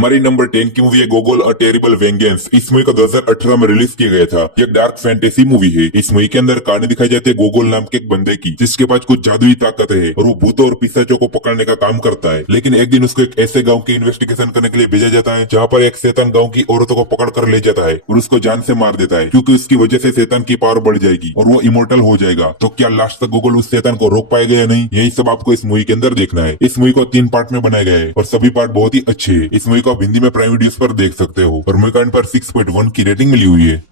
हमारी नंबर 10 की मूवी है गोगोल अ टेरिबल वेंगेंस। इस मूवी को 2018 में रिलीज किया गया था। ये डार्क फैंटेसी मूवी है। इस मूवी के अंदर कहानी दिखाई जाती है गोगोल नाम के एक बंदे की, जिसके पास कुछ जादुई ताकत है और वो भूतों और पिशाचों को पकड़ने का काम करता है। लेकिन एक दिन उसको एक ऐसे गांव की इन्वेस्टिगेशन करने के लिए भेजा जाता है जहाँ पर एक शैतान गांव की औरतों को पकड़ कर ले जाता है और उसको जान से मार देता है, क्योंकि उसकी वजह से शैतान की पावर बढ़ जाएगी और वो इमोर्टल हो जाएगा। तो क्या लास्ट तक गोगोल उस शैतान को रोक पाएगा या नहीं, यही सब आपको इस मूवी के अंदर देखना है। इस मूवी को 3 पार्ट में बनाया गया है और सभी पार्ट बहुत ही अच्छे है। इस मूवी को आप हिंदी में प्राइम वीडियोस पर देख सकते हो और मूवी पर 6.1 की रेटिंग मिली हुई है।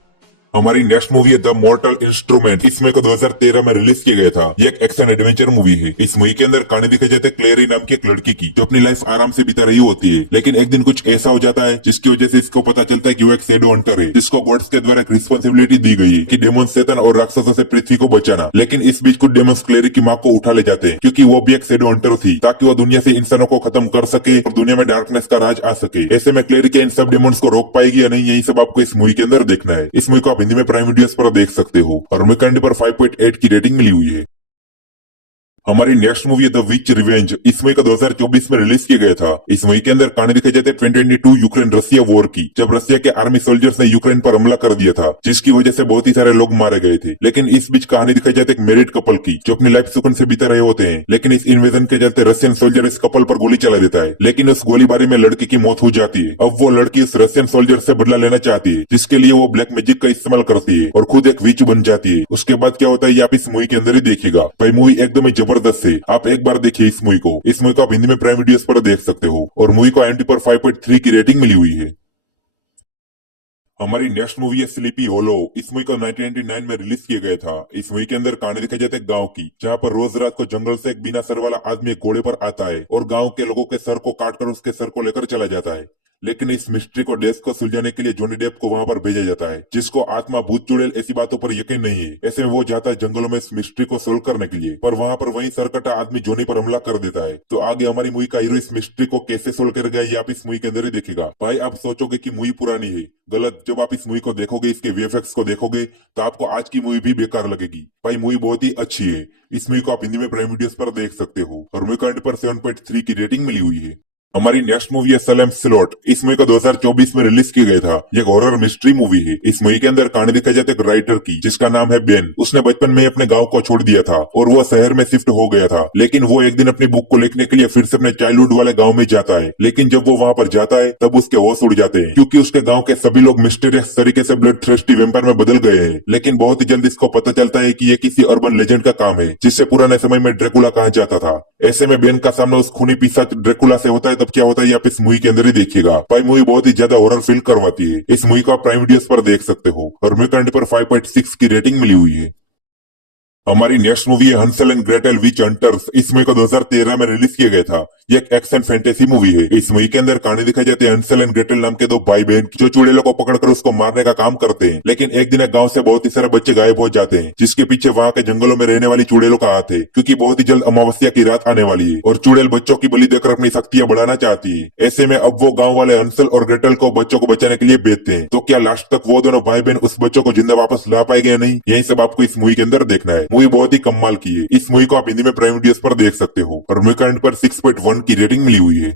हमारी नेक्स्ट मूवी है द मॉर्टल इंस्ट्रूमेंट। इस मूवी को 2013 में रिलीज किया गया था। ये एक एक्शन एडवेंचर मूवी है। इस मूवी के अंदर कहानी दिखाई जाती है क्लेरी नाम की एक लड़की की, जो अपनी लाइफ आराम से बिता रही होती है। लेकिन एक दिन कुछ ऐसा हो जाता है जिसकी वजह से इसको पता चलता है कि वो एक शैडो हंटर है, जिसको गॉड्स के द्वारा एक रिस्पॉन्सिबिलिटी दी गई है कि डेमोन्स शैतान और राक्षसों से पृथ्वी को बचाना। लेकिन इस बीच कुछ डेमोन्स क्लेरी की माँ को उठा ले जाते हैं, क्योंकि वो भी एक शैडो हंटर थी, ताकि वो दुनिया से इंसानों को खत्म कर सके और दुनिया में डार्कनेस का राज आ सके। ऐसे में क्लेरी के इन सब डेमोन्स को रोक पाएगी या नहीं, यही सब आपको इस मूवी के अंदर देखना है। इस मूवी को आप हिंदी में प्राइम वीडियोस पर देख सकते हो और मूवी पर 5.8 की रेटिंग मिली हुई है। हमारी नेक्स्ट मूवी है द विच रिवेंज। इस मूवी का 2024 में रिलीज किया गया था। इस मूवी के अंदर कहानी दिखाई जाती है 2022 यूक्रेन रशिया वॉर की, जब रशिया के आर्मी सोल्जर्स ने यूक्रेन पर हमला कर दिया था, जिसकी वजह से बहुत ही सारे लोग मारे गए थे। लेकिन इस बीच कहानी दिखाई जाती है एक मैरिड कपल की, जो अपनी लाइफ सुकून से बिता रहे होते हैं। लेकिन इस इन्वेजन के चलते रशियन सोल्जर इस कपल पर गोली चला देता है, लेकिन उस गोलीबारी में लड़की की मौत हो जाती है। अब वो लड़की उस रशियन सोल्जर से बदला लेना चाहती है, जिसके लिए वो ब्लैक मैजिक का इस्तेमाल करती है और खुद एक विच बन जाती है। उसके बाद क्या होता है ये आप इस मूवी के अंदर ही देखिएगा। भाई मूवी एकदम ही जबरदस्त है। आप एक बार देखिए इस मूवी को। इस मूवी को आप हिंदी में प्राइम वीडियोस पर देख सकते हो और मूवी को IMDb पर 5.3 की रेटिंग मिली हुई है। हमारी नेक्स्ट मूवी है स्लीपी होलो। इस मूवी को 1999 में रिलीज किया गया था। इस मूवी के अंदर कहानी दिखाई जाती है गांव की, जहां पर रोज रात को जंगल से एक बिना सर वाला आदमी एक घोड़े पर आता है और गांव के लोगों के सर को काटकर उसके सर को लेकर चला जाता है। लेकिन इस मिस्ट्री को डेस्क को सुलझाने के लिए जॉनी डेप को वहां पर भेजा जाता है, जिसको आत्मा भूत चुड़ैल ऐसी बातों पर यकीन नहीं है। ऐसे में वो जाता है जंगलों में इस मिस्ट्री को सोल्व करने के लिए, पर वहां पर वही सरकटा आदमी जॉनी पर हमला कर देता है। तो आगे हमारी मूवी का हीरो इस मिस्ट्री को कैसे सोल्व कर गया ये आप इस मूवी के अंदर ही देखेगा। भाई आप सोचोगे कि मूवी पुरानी है, गलत। जब आप इस मूवी को देखोगे, इसके VFX को देखोगे, तो आपको आज की मूवी भी बेकार लगेगी। भाई मूवी बहुत ही अच्छी है। इस मूवी को आप हिंदी में प्राइम वीडियोस पर देख सकते हो और मूवी पर 7.3 की रेटिंग मिली हुई है। हमारी नेक्स्ट मूवी है सलेम स्लॉट। इस मूवी को 2024 में रिलीज किया गया था। ये हॉरर मिस्ट्री मूवी है। इस मूवी के अंदर कहानी दिखाई जाती है एक राइटर की, जिसका नाम है बेन। उसने बचपन में अपने गांव को छोड़ दिया था और वो शहर में शिफ्ट हो गया था। लेकिन वो एक दिन अपनी बुक को लिखने के लिए फिर से अपने चाइल्डहुड वाले गाँव में जाता है। लेकिन जब वो वहाँ पर जाता है तब उसके होश उड़ जाते हैं, क्योंकि उसके गाँव के सभी लोग मिस्टीरियस तरीके से ब्लड थ्रस्टी वेम्पायर में बदल गए हैं। लेकिन बहुत ही जल्द इसको पता चलता है कि ये किसी अर्बन लेजेंड का काम है, जिससे पुराने समय में ड्रैकुला कहा जाता था। ऐसे में बेन का सामना उस खूनी पिशाच ड्रैकुला से होता है। तब क्या होता है आप इस मूवी के अंदर ही देखिएगा। भाई मूवी बहुत ही ज्यादा हॉरर फील करवाती है। इस मूवी को आप प्राइम वीडियोस पर देख सकते हो और मूवी पर 5.6 की रेटिंग मिली हुई है। हमारी नेक्स्ट मूवी है Hansal and Gretel which hunters. इस मूवी को 2013 में रिलीज किया गया था। ये एक एक्शन फैंटेसी मूवी है। इस मूवी के अंदर कहानी दिखाई जाती है हंसल एंड ग्रेटल नाम के दो भाई बहन, जो चुड़ैलों को पकड़कर उसको मारने का काम करते हैं। लेकिन एक दिन गांव से बहुत ही सारे बच्चे गायब हो जाते हैं, जिसके पीछे वहाँ के जंगलों में रहने वाली चुड़ैलों का हाथ है, क्योंकि बहुत ही जल्द अमावस्या की रात आने वाली है और चुड़ैल बच्चों की बलि देकर अपनी शक्तियां बढ़ाना चाहती है। ऐसे में अब वो गाँव वाले हंसल और ग्रेटल को बच्चों को बचाने के लिए भेजते हैं। तो क्या लास्ट तक वो दोनों भाई बहन उस बच्चों को जिंदा वापस ला पाएंगे या नहीं, यही सब आपको इस मूवी के अंदर देखना है। मूवी बहुत ही कमाल की है। इस मूवी को आप हिंदी में प्राइम वीडियोस पर देख सकते हो और मूवी पर 6.1 की रेटिंग मिली हुई है।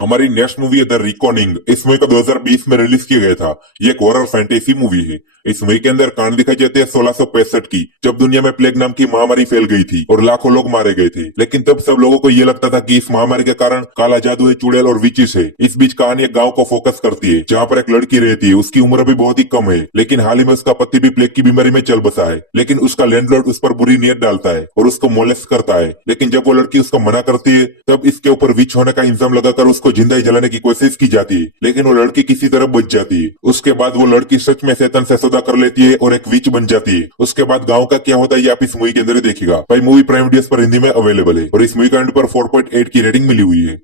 हमारी नेक्स्ट मूवी है द रिकॉर्डिंग। इस मूवी को 2020 में रिलीज किया गया था। ये एक हॉरर फैंटेसी मूवी है। इस मूवी के अंदर कहानी दिखाई जाती है 1665 की, जब दुनिया में प्लेग नाम की महामारी फैल गई थी और लाखों लोग मारे गए थे। लेकिन तब सब लोगों को ये लगता था कि इस महामारी के कारण काला जादू है, चुड़ैल और विचिस है। इस बीच कहानी एक गाँव को फोकस करती है, जहाँ पर एक लड़की रहती है। उसकी उम्र भी बहुत ही कम है, लेकिन हाल ही में उसका पति भी प्लेग की बीमारी में चल बसा है। लेकिन उसका लैंडलॉर्ड उस पर बुरी नीयत डालता है और उसको मोलेस्ट करता है। लेकिन जब वो लड़की उसको मना करती है, तब इसके ऊपर विच होने का इल्जाम लगाकर उसको जिंदा ही जलाने की कोशिश की जाती है। लेकिन वो लड़की किसी तरह बच जाती है। उसके बाद वो लड़की सच में शैतान से सौदा कर लेती है और एक विच बन जाती है। उसके बाद गांव का क्या होता है ये आप इस मूवी के अंदर ही देखिएगा। भाई मूवी प्राइम वीडियोस पर हिंदी में अवेलेबल है और इस मूवी का पर 4.8 की रेटिंग मिली हुई है।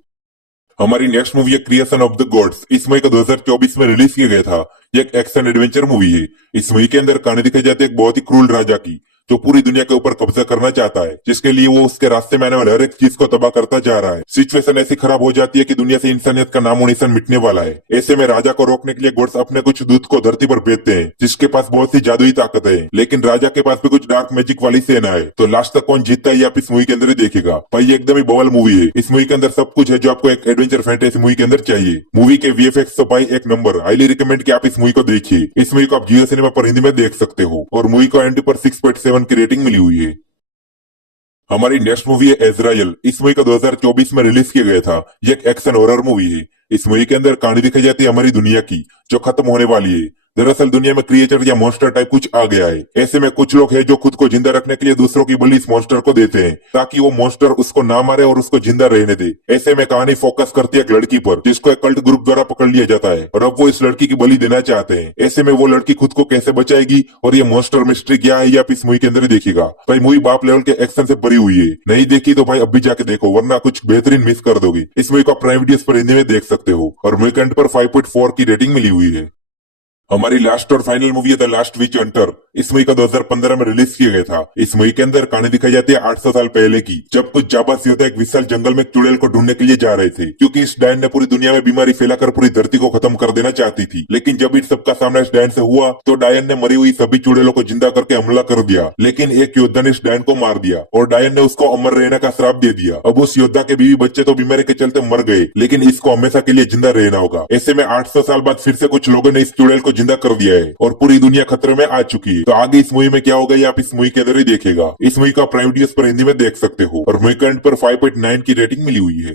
हमारी नेक्स्ट मूवी है क्रिएशन ऑफ द गॉड्स। इस मूवी को 2024 में रिलीज किया गया था। ये एक एक्शन एडवेंचर मूवी है। इस मूवी के अंदर कहानी दिखाई जाती है एक बहुत ही क्रूर राजा की, जो पूरी दुनिया के ऊपर कब्जा करना चाहता है, जिसके लिए वो उसके रास्ते में आने वाले हर एक चीज को तबाह करता जा रहा है। सिचुएशन ऐसी खराब हो जाती है कि दुनिया से इंसानियत का नामो निशान मिटने वाला है। ऐसे में राजा को रोकने के लिए गॉड्स अपने कुछ दूत को धरती पर भेजते हैं, जिसके पास बहुत सी जादुई ताकत है, लेकिन राजा के पास भी कुछ डार्क मैजिक वाली सेना है। तो लास्ट तक कौन जीतता है ये आप इस मूवी के अंदर ही देखेगा। भाई ये एकदम ही बवाल मूवी है। इस मूवी के अंदर सब कुछ है जो आपको एक एडवेंचर फैंटेसी मूवी के अंदर चाहिए। मूवी के वीएफएक्स तो भाई एक नंबर, हाईली रिकमेंड कि आप इस मूवी को देखिए। इस मूवी को आप जियो सिनेमा पर हिंदी में देख सकते हो और मूवी को एनडी पर 6.7 की रेटिंग मिली हुई है। हमारी नेक्स्ट मूवी है एजराइल। इस मूवी को 2024 में रिलीज किया गया था। ये एक एक्शन हॉरर मूवी है। इस मूवी के अंदर कहानी दिखाई जाती है हमारी दुनिया की, जो खत्म होने वाली है। दरअसल दुनिया में क्रिएचर या मॉन्स्टर टाइप कुछ आ गया है। ऐसे में कुछ लोग हैं जो खुद को जिंदा रखने के लिए दूसरों की बलि इस मॉन्स्टर को देते हैं, ताकि वो मॉन्स्टर उसको ना मारे और उसको जिंदा रहने दे। ऐसे में कहानी फोकस करती है एक लड़की पर, जिसको एक कल्ट ग्रुप द्वारा पकड़ लिया जाता है और अब वो इस लड़की की बलि देना चाहते हैं। ऐसे में वो लड़की खुद को कैसे बचाएगी और ये मॉन्स्टर मिस्ट्री क्या है, ये आप इस मूवी के अंदर ही देखिएगा। भाई मूवी बाप लेवल के एक्शन से भरी हुई है। नहीं देखी तो भाई अब भी जाके देखो, वरना कुछ बेहतरीन मिस कर दोगे। इस मूवी को आप प्राइम वीडियोस पर हिंदी में देख सकते हो और मूवी के एंड पर 5.4 की रेटिंग मिली हुई है। हमारी लास्ट और फाइनल मूवी है द लास्ट विच हंटर। इस मूवी का 2015 में रिलीज किया गया था। इस मूवी के अंदर कहानी दिखाई जाती है 800 साल पहले की, जब कुछ जाबाज योद्धा एक विशाल जंगल में एक चुड़ैल को ढूंढने के लिए जा रहे थे, क्योंकि इस डायन ने पूरी दुनिया में बीमारी फैलाकर पूरी धरती को खत्म कर देना चाहती थी। लेकिन जब इन सबका सामना इस डायन से हुआ तो डायन ने मरी हुई सभी चुड़ैलों को जिंदा करके हमला कर दिया। लेकिन एक योद्धा ने इस डायन को मार दिया और डायन ने उसको अमर रहने का श्राप दे दिया। अब उस योद्धा के बीवी बच्चे तो बीमारी के चलते मर गए, लेकिन इसको हमेशा के लिए जिंदा रहना होगा। ऐसे में 800 साल बाद फिर से कुछ लोगों ने इस चुड़ैल को जिंदा कर दिया है और पूरी दुनिया खतरे में आ चुकी है। तो आगे इस मूवी में क्या होगा ये आप इस मूवी के अंदर ही देखेगा। इस मूवी का प्राइम वीडियोस पर हिंदी में देख सकते हो और मूवी के एंड पर 5.9 की रेटिंग मिली हुई है।